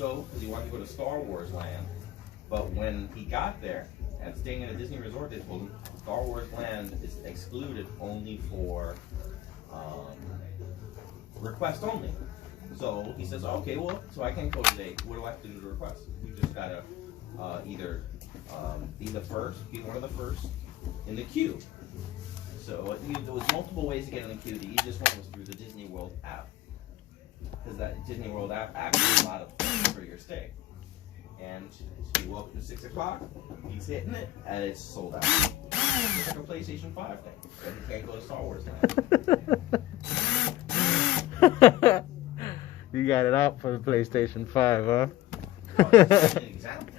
go because he wanted to go to Star Wars Land. But when he got there and staying in a Disney resort, they told him Star Wars Land is excluded only for request only. So he says, okay, well, so I can't go today. What do I have to do to request? We just gotta either be one of the first in the queue. So there was multiple ways to get in the queue. The easiest one was through the Disney World app, because that Disney World app actually a lot of points for your stay. And he woke up at 6 o'clock, he's hitting it, and it's sold out. It's like a PlayStation 5 thing, but he can't go to Star Wars Land. You got it out for the PlayStation 5, huh? Well, that's an example.